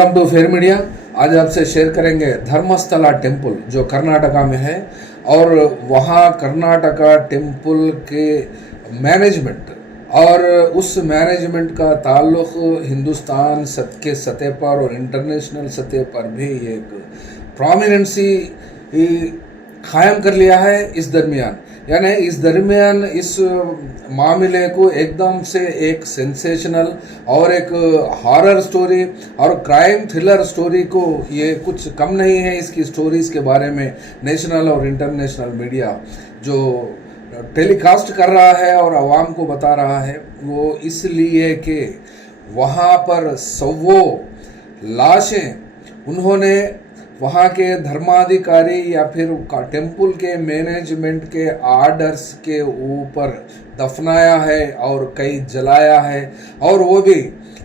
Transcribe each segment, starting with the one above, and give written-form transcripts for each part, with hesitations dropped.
Welcome to fair media. आज आपसे share करेंगे धर्मस्थला टेम्पल जो कर्नाटका में है और वहाँ कर्नाटका टेम्पल के मैनेजमेंट और उस मैनेजमेंट का ताल्लुक हिंदुस्तान के सतह पर और इंटरनेशनल सतह पर भी एक प्रोमिनेंसी कायम कर लिया है। इस दरमियान इस मामले को एकदम से एक सेंसेशनल और एक हॉरर स्टोरी और क्राइम थ्रिलर स्टोरी को ये कुछ कम नहीं है। इसकी स्टोरीज के बारे में नेशनल और इंटरनेशनल मीडिया जो टेलीकास्ट कर रहा है और आवाम को बता रहा है, वो इसलिए कि वहाँ पर सौ लाशें उन्होंने वहाँ के धर्माधिकारी या फिर टेम्पल के मैनेजमेंट के आर्डर्स के ऊपर दफनाया है और कई जलाया है, और वो भी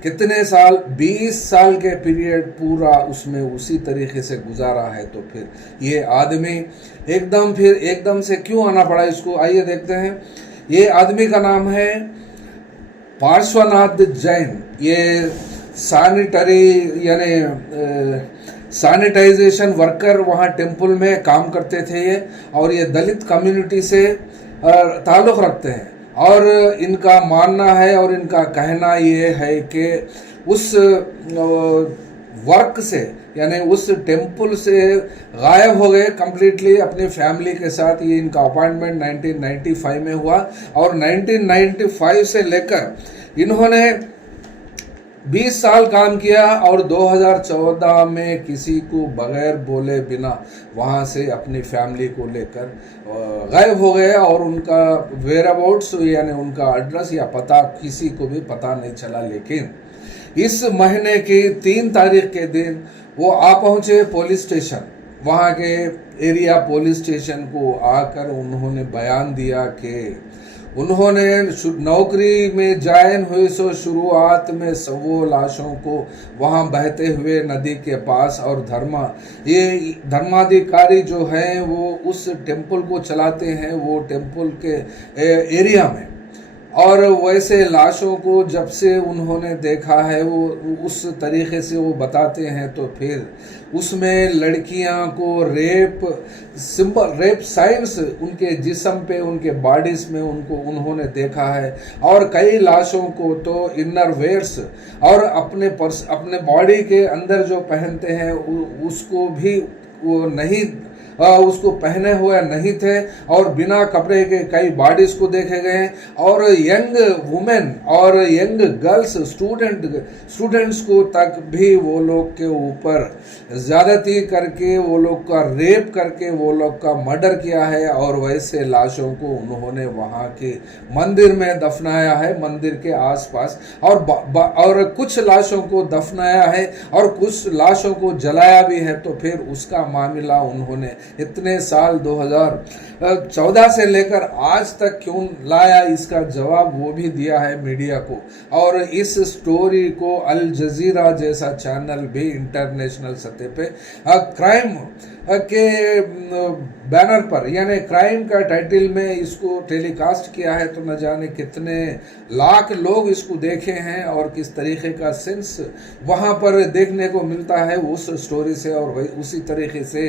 कितने साल 20 साल के पीरियड पूरा उसमें उसी तरीके से गुजारा है। तो फिर ये आदमी एकदम से क्यों आना पड़ा इसको, आइए देखते हैं। ये आदमी का नाम है पार्श्वनाथ जैन। ये सैनिटाइजेशन वर्कर वहाँ टेम्पल में काम करते थे ये, और ये दलित कम्युनिटी से ताल्लुक़ रखते हैं। और इनका मानना है और इनका कहना ये है कि उस वर्क से यानी उस टेम्पल से गायब हो गए कम्प्लीटली अपनी फैमिली के साथ। ये इनका अपॉइंटमेंट 1995 में हुआ और 1995 से लेकर इन्होंने 20 साल काम किया और 2014 में किसी को बगैर बोले बिना वहाँ से अपनी फैमिली को लेकर गायब हो गए और उनका वेयर अबाउट्स यानी उनका एड्रेस या पता किसी को भी पता नहीं चला। लेकिन इस महीने की 3 तारीख के दिन वो आ पहुँचे पुलिस स्टेशन, वहाँ के एरिया पुलिस स्टेशन को आकर उन्होंने बयान दिया कि उन्होंने नौकरी में ज्वाइन हुए सो शुरुआत में 100 लाशों को वहाँ बहते हुए नदी के पास, और धर्माधिकारी जो हैं वो उस टेम्पल को चलाते हैं वो टेम्पल के एरिया में, और वैसे लाशों को जब से उन्होंने देखा है वो उस तरीके से वो बताते हैं। तो फिर उसमें लड़कियां को रेप साइंस उनके जिस्म पे उनके बॉडीज में उन्होंने देखा है, और कई लाशों को तो इनर वेयर्स और अपने बॉडी के अंदर जो पहनते हैं उसको भी वो नहीं उसको पहने हुए नहीं थे, और बिना कपड़े के कई बॉडीज को देखे गए। और यंग वुमेन और यंग गर्ल्स स्टूडेंट्स को तक भी वो लोग के ऊपर ज़्यादती करके वो लोग का रेप करके वो लोग का मर्डर किया है, और वैसे लाशों को उन्होंने वहाँ के मंदिर में दफनाया है, मंदिर के आसपास, और कुछ लाशों को दफनाया है और कुछ लाशों को जलाया भी है। तो फिर उसका मामला उन्होंने इतने साल 2014 से लेकर आज तक क्यों लाया, इसका जवाब वो भी दिया है मीडिया को। और इस स्टोरी को अल जजीरा जैसा चैनल भी इंटरनेशनल सतह पे क्राइम के बैनर पर यानी क्राइम का टाइटल में इसको टेलीकास्ट किया है। तो न जाने कितने लाख लोग इसको देखे हैं और किस तरीके का सेंस वहाँ पर देखने को मिलता है उस स्टोरी से। और उसी तरीके से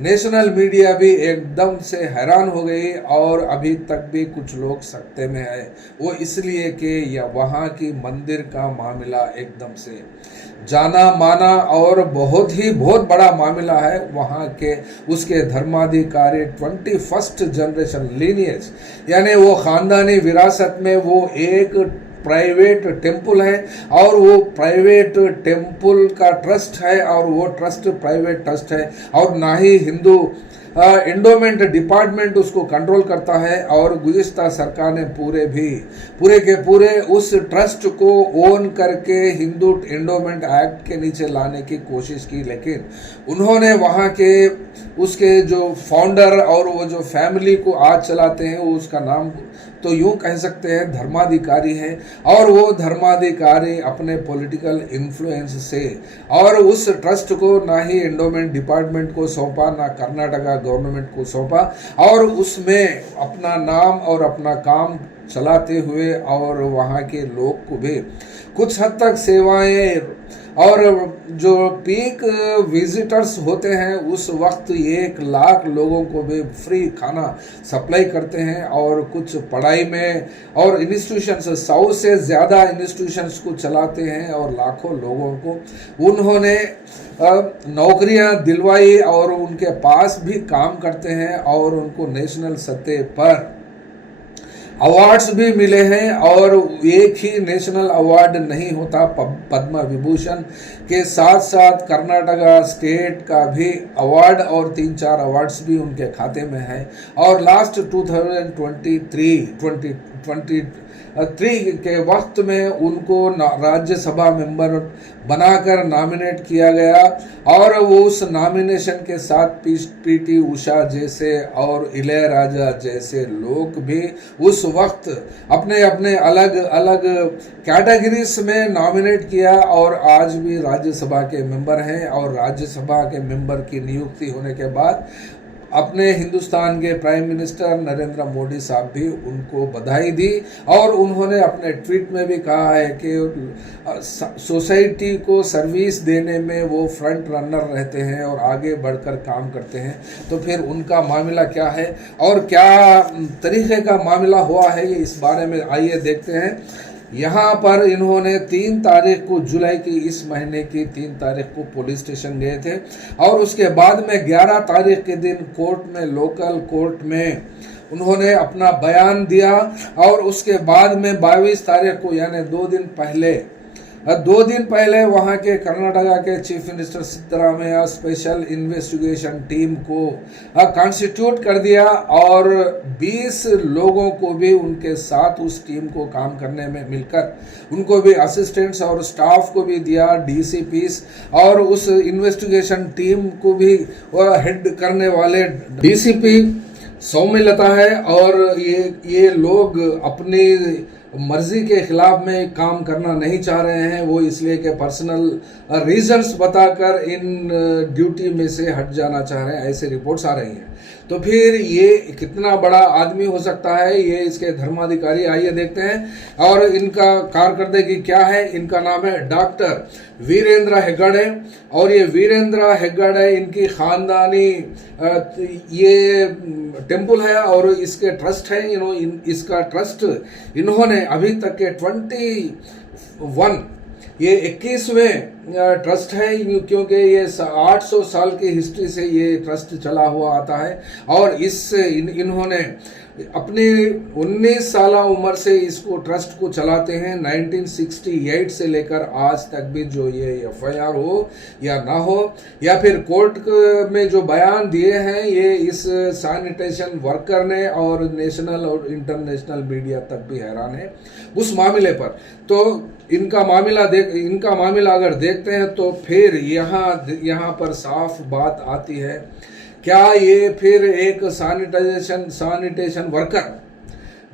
नेशनल मीडिया भी एकदम से हैरान हो गई, और अभी तक भी कुछ लोग सकते में है, वो इसलिए कि यह वहाँ की मंदिर का मामला एकदम से जाना माना और बहुत बड़ा मामला है। वहाँ के उसके धर्माधिकारी 21st जनरेशन लीनियज यानी वो ख़ानदानी विरासत में वो एक प्राइवेट टेम्पल है, और वो प्राइवेट टेम्पल का ट्रस्ट है, और वो ट्रस्ट प्राइवेट ट्रस्ट है, और ना ही हिंदू एंडोमेंट डिपार्टमेंट उसको कंट्रोल करता है। और गुज़िश्ता सरकार ने पूरे के पूरे उस ट्रस्ट को ओन करके हिंदू एंडोमेंट एक्ट के नीचे लाने की कोशिश की, लेकिन उन्होंने वहाँ के उसके जो फाउंडर और वो जो फैमिली को आज चलाते हैं वो उसका नाम तो यूं कह सकते हैं धर्माधिकारी है, और वो धर्माधिकारी अपने पॉलिटिकल इन्फ्लुएंस से और उस ट्रस्ट को ना ही एंडोमेंट डिपार्टमेंट को सौंपा, ना कर्नाटका गवर्नमेंट को सौंपा और उसमें अपना नाम और अपना काम चलाते हुए और वहाँ के लोग को भी कुछ हद तक सेवाएं और जो पीक विजिटर्स होते हैं उस वक्त 1 लाख लोगों को भी फ्री खाना सप्लाई करते हैं और कुछ पढ़ाई में और इंस्टीट्यूशंस 100 से ज़्यादा इंस्टीट्यूशंस को चलाते हैं और लाखों लोगों को उन्होंने नौकरियां दिलवाई और उनके पास भी काम करते हैं और उनको नेशनल सतह पर अवार्ड्स भी मिले हैं। और एक ही नेशनल अवार्ड नहीं होता, पद्म विभूषण के साथ साथ कर्नाटका स्टेट का भी अवार्ड और 3-4 अवार्ड्स भी उनके खाते में है। और लास्ट 2023 के वक्त में उनको राज्यसभा मेंबर बनाकर नॉमिनेट किया गया और वो उस नॉमिनेशन के साथ पीटी उषा जैसे और इलयराजा जैसे लोग भी उस वक्त अपने अपने अलग अलग कैटेगरीज में नॉमिनेट किया और आज भी राज्यसभा के मेंबर हैं। और राज्यसभा के मेंबर की नियुक्ति होने के बाद अपने हिंदुस्तान के प्राइम मिनिस्टर नरेंद्र मोदी साहब भी उनको बधाई दी और उन्होंने अपने ट्वीट में भी कहा है कि सोसाइटी को सर्विस देने में वो फ्रंट रनर रहते हैं और आगे बढ़कर काम करते हैं। तो फिर उनका मामला क्या है और क्या तरीके का मामला हुआ है, ये इस बारे में आइए देखते हैं। यहाँ पर इन्होंने 3 तारीख को जुलाई की इस महीने की 3 तारीख को पुलिस स्टेशन गए थे और उसके बाद में 11 तारीख के दिन कोर्ट में, लोकल कोर्ट में उन्होंने अपना बयान दिया और उसके बाद में 22 तारीख को यानी 2 दिन पहले वहाँ के कर्नाटका के chief minister Siddaramaiah special investigation team को कॉन्स्टिट्यूट कर दिया और 20 लोगों को भी उनके साथ उस टीम को काम करने में मिलकर उनको भी असिस्टेंट्स और स्टाफ को भी दिया, डीसीपीस और उस इन्वेस्टिगेशन टीम को भी हेड करने वाले डीसीपी सौम्यलता है। और ये लोग अपनी मर्जी के खिलाफ में काम करना नहीं चाह रहे हैं, वो इसलिए कि पर्सनल रीजंस बताकर इन ड्यूटी में से हट जाना चाह रहे हैं, ऐसे रिपोर्ट्स आ रही हैं। तो फिर ये कितना बड़ा आदमी हो सकता है, ये इसके धर्माधिकारी, आइए देखते हैं। और इनका कारकर्दगी क्या है। इनका नाम है डॉक्टर वीरेंद्र हेगड़े और ये वीरेंद्र हेगड़े इनकी खानदानी ये टेम्पल है और इसके ट्रस्ट है। इसका ट्रस्ट इन्होंने अभी तक के 21वें ट्रस्ट है, क्योंकि ये 800 साल की हिस्ट्री से ये ट्रस्ट चला हुआ आता है और इन्होंने अपनी 19 साल उम्र से इसको ट्रस्ट को चलाते हैं। 1968 से लेकर आज तक भी जो ये एफआईआर हो या ना हो या फिर कोर्ट में जो बयान दिए हैं, ये इस सैनिटेशन वर्कर ने और नेशनल और इंटरनेशनल मीडिया तक भी हैरान है उस मामले पर। तो इनका मामला अगर देखते हैं तो फिर यहाँ पर साफ बात आती है, क्या ये फिर एक सैनिटेशन वर्कर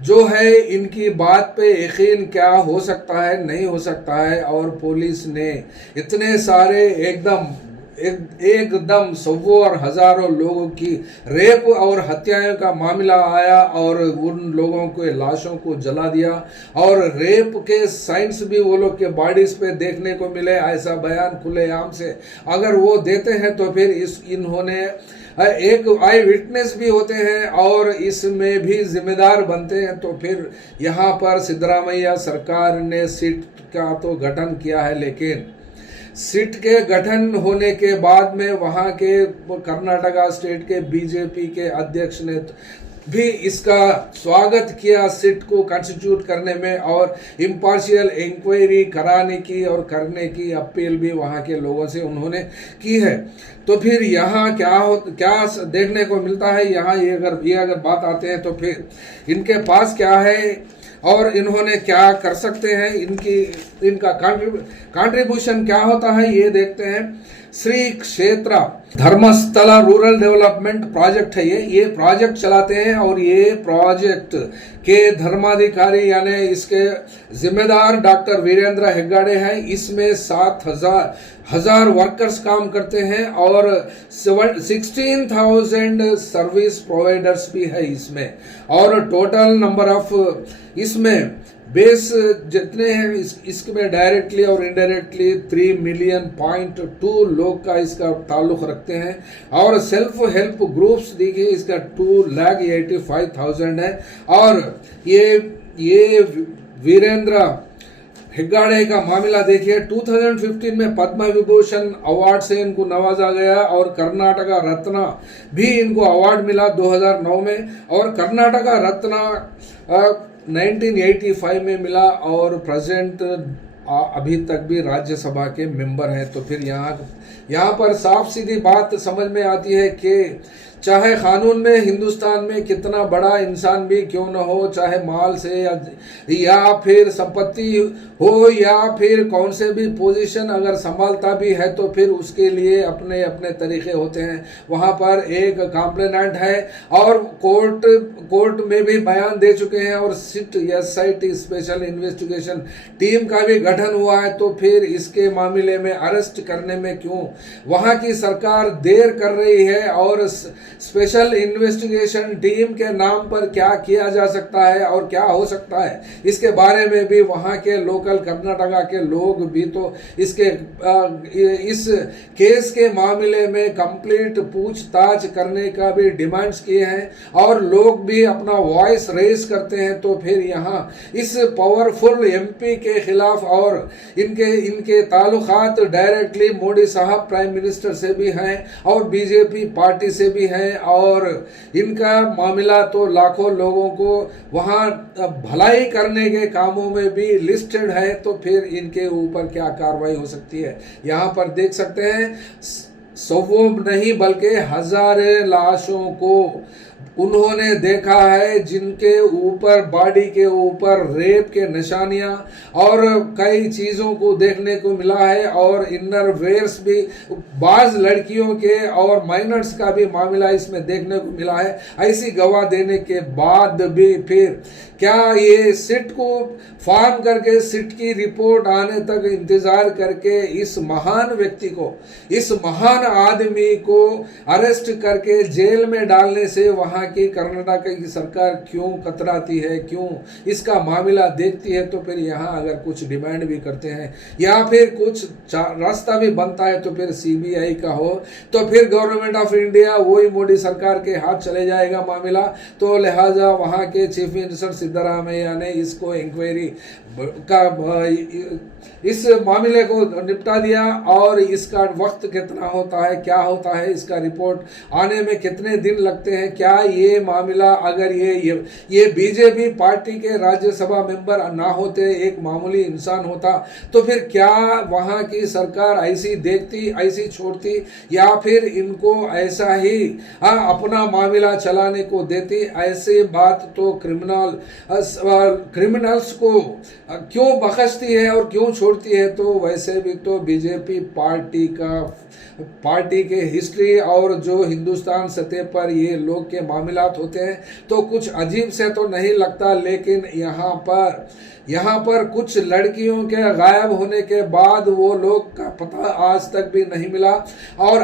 जो है, इनकी बात पे यकीन क्या हो सकता है, नहीं हो सकता है। और पुलिस ने इतने सारे एकदम सौ और हजारों लोगों की रेप और हत्याएं का मामला आया और उन लोगों के लाशों को जला दिया और रेप के साइंस भी वो लोग के बॉडीज पे देखने को मिले। ऐसा बयान खुलेआम से अगर वो देते हैं तो फिर इन्होंने एक आई विटनेस भी होते हैं और इसमें भी जिम्मेदार बनते हैं। तो फिर यहाँ पर सिद्धरामैया सरकार ने सिट का तो गठन किया है, लेकिन सिट के गठन होने के बाद में वहाँ के कर्नाटका स्टेट के बीजेपी के अध्यक्ष ने भी इसका स्वागत किया, सिट को कॉन्स्टिट्यूट करने में और इम्पार्शियल इंक्वायरी कराने की और करने की अपील भी वहाँ के लोगों से उन्होंने की है। तो फिर यहाँ क्या देखने को मिलता है, यहाँ ये अगर बात आते हैं तो फिर इनके पास क्या है और इन्होंने क्या कर सकते हैं, इनका कंट्रीब्यूशन क्या होता है, ये देखते हैं। श्री क्षेत्र धर्मस्थला रूरल डेवलपमेंट प्रोजेक्ट है। ये प्रोजेक्ट चलाते हैं और ये प्रोजेक्ट के धर्माधिकारी यानी इसके जिम्मेदार डॉक्टर वीरेंद्र हेग्गाड़े हैं। इसमें 7,000 वर्कर्स काम करते हैं और 16,000 सर्विस प्रोवाइडर्स भी है इसमें। और टोटल नंबर ऑफ इसमें बेस जितने हैं इसमें डायरेक्टली और इनडायरेक्टली 3.2 मिलियन लोग का इसका ताल्लुक रखते हैं। और सेल्फ हेल्प ग्रुप्स देखिए इसका 2,85,000 है। और ये वीरेंद्र हेग्गाड़े का मामला देखिए 2015 में पद्म विभूषण अवार्ड से इनको नवाजा गया और कर्नाटका रत्न भी इनको अवार्ड मिला 2009 में। और कर्नाटका रत्न 1985 में मिला और प्रेजेंट अभी तक भी राज्यसभा के मेंबर हैं। तो फिर यहाँ पर साफ सीधी बात समझ में आती है कि चाहे कानून में हिंदुस्तान में कितना बड़ा इंसान भी क्यों न हो, चाहे माल से या फिर संपत्ति हो या फिर कौन से भी पोजीशन अगर संभालता भी है तो फिर उसके लिए अपने अपने तरीके होते हैं। वहाँ पर एक कंप्लेनेंट है और कोर्ट में भी बयान दे चुके हैं और SIT SIT special investigation team का भी गठन हुआ है। तो फिर इसके मामले में अरेस्ट करने में क्यों वहाँ की सरकार देर कर रही है? और स्पेशल इन्वेस्टिगेशन टीम के नाम पर क्या किया जा सकता है और क्या हो सकता है, इसके बारे में भी वहाँ के लोकल कर्नाटका के लोग भी तो इस केस के मामले में कंप्लीट पूछताछ करने का भी डिमांड्स किए हैं और लोग भी अपना वॉइस रेज करते हैं। तो फिर यहाँ इस पावरफुल MP के खिलाफ और इनके ताल्लुकात डायरेक्टली मोदी साहब प्राइम मिनिस्टर से भी हैं और BJP पार्टी से भी हैं और इनका मामला तो लाखों लोगों को वहां भलाई करने के कामों में भी लिस्टेड है। तो फिर इनके ऊपर क्या कार्रवाई हो सकती है? यहाँ पर देख सकते हैं सौों नहीं बल्कि हजारों लाशों को उन्होंने देखा है जिनके ऊपर बॉडी के ऊपर रेप के निशानियां और कई चीजों को देखने को मिला है और इनर वेयर्स भी बाज लड़कियों के और माइनर्स का भी मामला इसमें देखने को मिला है। ऐसी गवाह देने के बाद भी फिर क्या ये सिट को फॉर्म करके सिट की रिपोर्ट आने तक इंतजार करके इस महान व्यक्ति को, इस महान आदमी को अरेस्ट करके जेल में डालने से वहां की कर्नाटक की सरकार क्यों कतराती है, क्यों इसका मामला देखती है? तो फिर यहाँ अगर कुछ डिमांड भी करते हैं या फिर कुछ रास्ता भी बनता है तो फिर CBI का हो तो फिर गवर्नमेंट ऑफ इंडिया वही मोदी सरकार के हाथ चले जाएगा मामला। तो लिहाजा वहाँ के चीफ मिनिस्टर सिद्धरामैया ने इसको इंक्वायरी का इस मामले को निपटा दिया और इसका वक्त कितना होता है, क्या होता है, इसका रिपोर्ट आने में कितने दिन लगते हैं, क्या ये मामला अगर ये BJP पार्टी के राज्यसभा मेंबर ना होते, एक मामूली इंसान होता तो फिर क्या वहाँ की सरकार ऐसी देखती, ऐसी छोड़ती या फिर इनको ऐसा ही अपना मामला चलाने को देती? ऐसी बात तो क्रिमिनल्स को क्यों बख्शती है और क्यों छोड़ती है? तो वैसे भी तो BJP पार्टी के हिस्ट्री और जो हिंदुस्तान सतह पर ये लोग के मामलात होते हैं तो कुछ अजीब से तो नहीं लगता। लेकिन यहाँ पर कुछ लड़कियों के गायब होने के बाद वो लोग का पता आज तक भी नहीं मिला और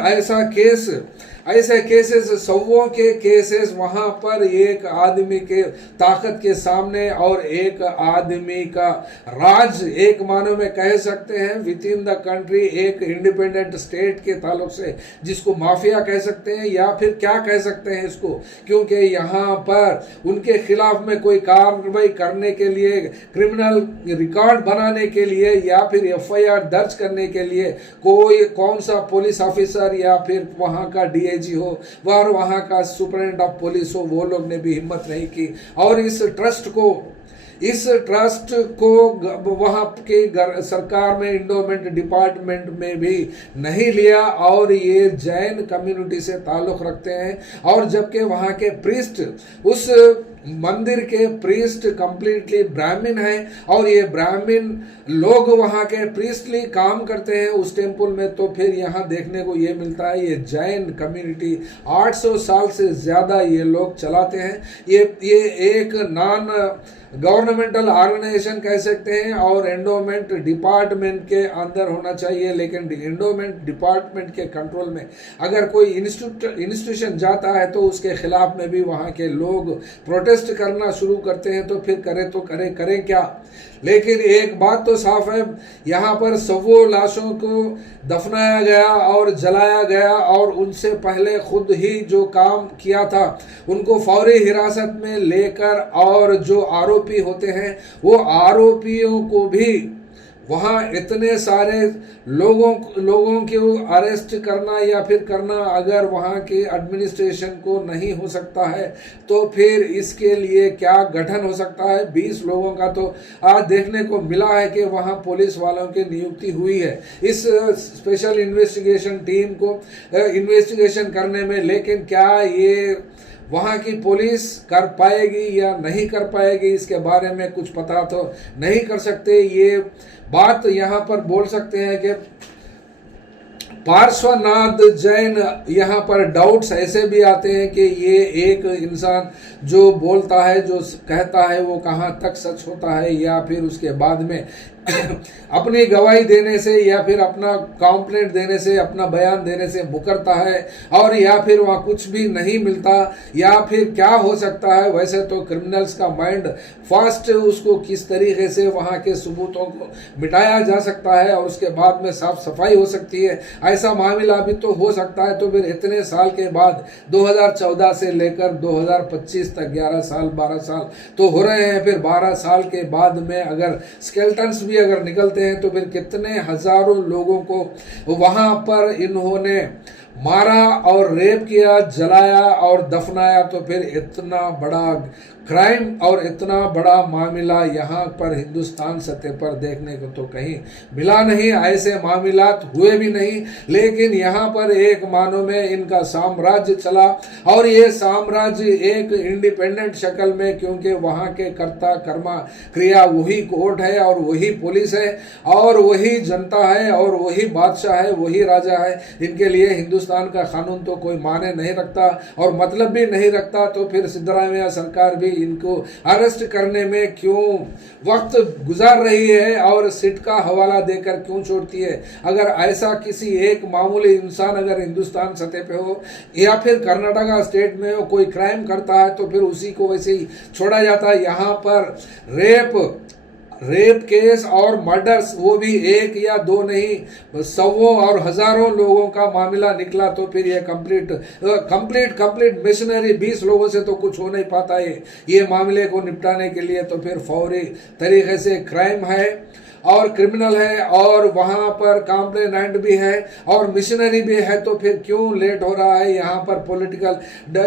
ऐसे केसेस सौों के केसेस वहाँ पर एक आदमी के ताकत के सामने और एक आदमी का राज एक मानव में कह सकते हैं विद इन द कंट्री, एक इंडिपेंडेंट स्टेट के ताल्लुक से जिसको माफिया कह सकते हैं या फिर क्या कह सकते हैं इसको, क्योंकि यहाँ पर उनके खिलाफ में कोई कार्रवाई करने के लिए, क्रिमिनल रिकॉर्ड बनाने के लिए या फिर FIR दर्ज करने के लिए कौन सा पुलिस ऑफिसर या फिर वहाँ का DIG हो और वहाँ का सुपरिटेंडेंट ऑफ पुलिस हो, वो लोग ने भी हिम्मत नहीं की और इस इस ट्रस्ट को वहाँ के सरकार में इंडोमेंट डिपार्टमेंट में भी नहीं लिया और ये जैन कम्युनिटी से ताल्लुक़ रखते हैं। और जबकि वहाँ के प्रीस्ट, उस मंदिर के प्रीस्ट कंप्लीटली ब्राह्मण है और ये ब्राह्मण लोग वहाँ के प्रीस्टली काम करते हैं उस टेम्पल में। तो फिर यहाँ देखने को ये मिलता है ये जैन कम्युनिटी 800 साल से ज़्यादा ये लोग चलाते हैं। ये एक नॉन गवर्नमेंटल ऑर्गेनाइजेशन कह सकते हैं और एंडोमेंट डिपार्टमेंट के अंदर होना चाहिए, लेकिन एंडोमेंट डिपार्टमेंट के कंट्रोल में अगर कोई इंस्टीट्यूशन जाता है तो उसके खिलाफ में भी वहाँ के लोग प्रोटेस्ट करना शुरू करते हैं। तो फिर करें क्या। लेकिन एक बात तो साफ है, यहाँ पर 100 लाशों को दफनाया गया और जलाया गया और उनसे पहले खुद ही जो काम किया था उनको फौरी हिरासत में लेकर और जो आरोपी होते हैं वो आरोपियों को भी वहाँ इतने सारे लोगों को अरेस्ट करना या फिर करना अगर वहाँ के एडमिनिस्ट्रेशन को नहीं हो सकता है तो फिर इसके लिए क्या गठन हो सकता है। 20 लोगों का तो आज देखने को मिला है कि वहाँ पुलिस वालों की नियुक्ति हुई है इस स्पेशल इन्वेस्टिगेशन टीम को इन्वेस्टिगेशन करने में। लेकिन क्या ये वहाँ की पुलिस कर पाएगी या नहीं कर पाएगी इसके बारे में कुछ पता तो नहीं कर सकते। ये बात यहाँ पर बोल सकते हैं कि पार्श्वनाथ जैन, यहाँ पर डाउट्स ऐसे भी आते हैं कि ये एक इंसान जो बोलता है, जो कहता है, वो कहाँ तक सच होता है या फिर उसके बाद में अपनी गवाही देने से या फिर अपना कंप्लेंट देने से, अपना बयान देने से मुकरता है और या फिर वहाँ कुछ भी नहीं मिलता या फिर क्या हो सकता है। वैसे तो क्रिमिनल्स का माइंड फास्ट, उसको किस तरीके से वहाँ के सबूतों को मिटाया जा सकता है और उसके बाद में साफ सफाई हो सकती है, ऐसा मामला भी तो हो सकता है। तो फिर इतने साल के बाद 2014 से लेकर 2025 तक 11 साल 12 साल तो हो रहे हैं, फिर 12 साल के बाद में अगर स्केल्टन्स भी अगर निकलते हैं तो फिर कितने हजारों लोगों को वहां पर इन्होंने मारा और रेप किया, जलाया और दफनाया। तो फिर इतना बड़ा क्राइम और इतना बड़ा मामला यहाँ पर हिंदुस्तान सतह पर देखने को तो कहीं मिला नहीं, ऐसे मामलात हुए भी नहीं। लेकिन यहाँ पर एक मानो में इनका साम्राज्य चला और ये साम्राज्य एक इंडिपेंडेंट शक्ल में, क्योंकि वहाँ के कर्ता कर्मा क्रिया वही कोर्ट है और वही पुलिस है और वही जनता है और वही बादशाह है, वही राजा है। इनके लिए हिंदुस्तान का कानून तो कोई माने नहीं रखता और मतलब भी नहीं रखता। तो फिर सिद्धरामैया सरकार भी इनको अरेस्ट करने में क्यों वक्त गुजार रही है और सिट का हवाला देकर क्यों छोड़ती है। अगर ऐसा किसी एक मामूली इंसान अगर हिंदुस्तान सतह पे हो या फिर कर्नाटका स्टेट में हो, कोई क्राइम करता है तो फिर उसी को वैसे ही छोड़ा जाता है। यहाँ पर रेप केस और मर्डर्स, वो भी एक या दो नहीं, सौों और हजारों लोगों का मामला निकला। तो फिर ये कंप्लीट मिशनरी 20 लोगों से तो कुछ हो नहीं पाता है ये मामले को निपटाने के लिए। तो फिर फौरी तरीके से क्राइम है और क्रिमिनल है और वहाँ पर कंप्लेनेंट भी है और मिशनरी भी है। तो फिर क्यों लेट हो रहा है। यहाँ पर पॉलिटिकल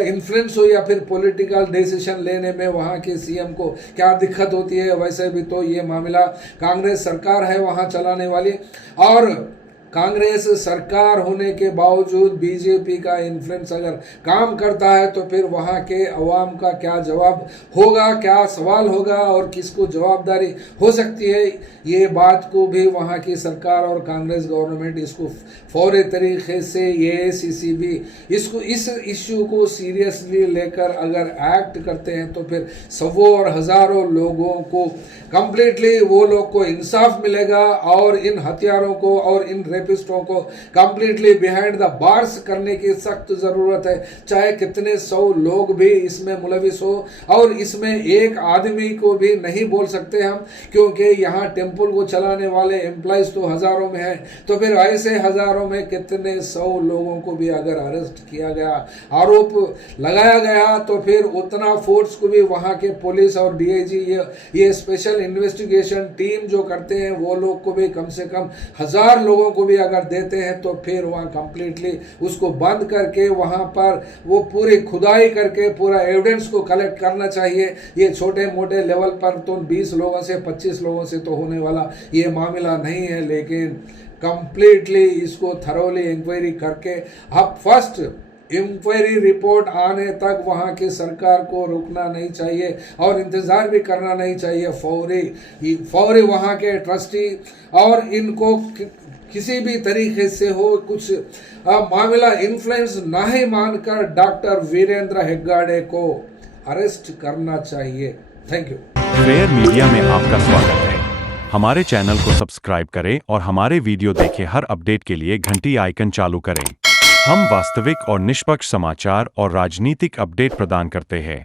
इन्फ्लुएंस हो या फिर पॉलिटिकल डिसीजन लेने में वहाँ के सीएम को क्या दिक्कत होती है। वैसे भी तो ये मामला कांग्रेस सरकार है वहाँ चलाने वाली, और कांग्रेस सरकार होने के बावजूद बीजेपी का इन्फ्लुएंस अगर काम करता है तो फिर वहाँ के अवाम का क्या जवाब होगा, क्या सवाल होगा और किसको जवाबदारी हो सकती है। ये बात को भी वहाँ की सरकार और कांग्रेस गवर्नमेंट इसको फौरी तरीके से एआईसीसी भी इसको इस इश्यू को सीरियसली लेकर अगर एक्ट करते हैं तो फिर सौों और हजारों लोगों को कंप्लीटली वो लोग को इंसाफ मिलेगा और इन हथियारों को और इन रेपिस्टों को कंप्लीटली बिहाइंड द बार्स करने की सख्त जरूरत है। चाहे कितने 100 लोग भी इसमें मुलविस हो और इसमें एक आदमी को भी नहीं बोल सकते हम, क्योंकि यहाँ टेम्पल को चलाने वाले एम्प्लॉइज तो हजारों में है। तो फिर ऐसे हजारों में कितने 100 लोगों को भी अगर अरेस्ट किया गया, आरोप लगाया गया, तो फिर उतना फोर्स को भी वहाँ के पुलिस और डीआईजी ये स्पेशल इन्वेस्टिगेशन टीम जो करते हैं वो लोग को भी कम से कम 1000 लोगों को भी भी अगर देते हैं तो फिर वहाँ कंप्लीटली उसको बंद करके वहाँ पर वो पूरी खुदाई करके पूरा एविडेंस को कलेक्ट करना चाहिए। ये छोटे मोटे लेवल पर तो 20 लोगों से 25 लोगों से तो होने वाला ये मामला नहीं है, लेकिन कंप्लीटली इसको थरोली इंक्वायरी करके अब फर्स्ट इंक्वायरी रिपोर्ट आने तक वहाँ की सरकार को रुकना नहीं चाहिए और इंतज़ार भी करना नहीं चाहिए। फौरी वहाँ के ट्रस्टी और इनको किसी भी तरीके से हो कुछ मामला इन्फ्लुएंस नहीं मानकर डॉक्टर वीरेंद्र हेग्गाडे को अरेस्ट करना चाहिए। Thank you. फेयर मीडिया में आपका स्वागत है। हमारे चैनल को सब्सक्राइब करें और हमारे वीडियो देखें। हर अपडेट के लिए घंटी आइकन चालू करें। हम वास्तविक और निष्पक्ष समाचार और राजनीतिक अपडेट प्रदान करते हैं।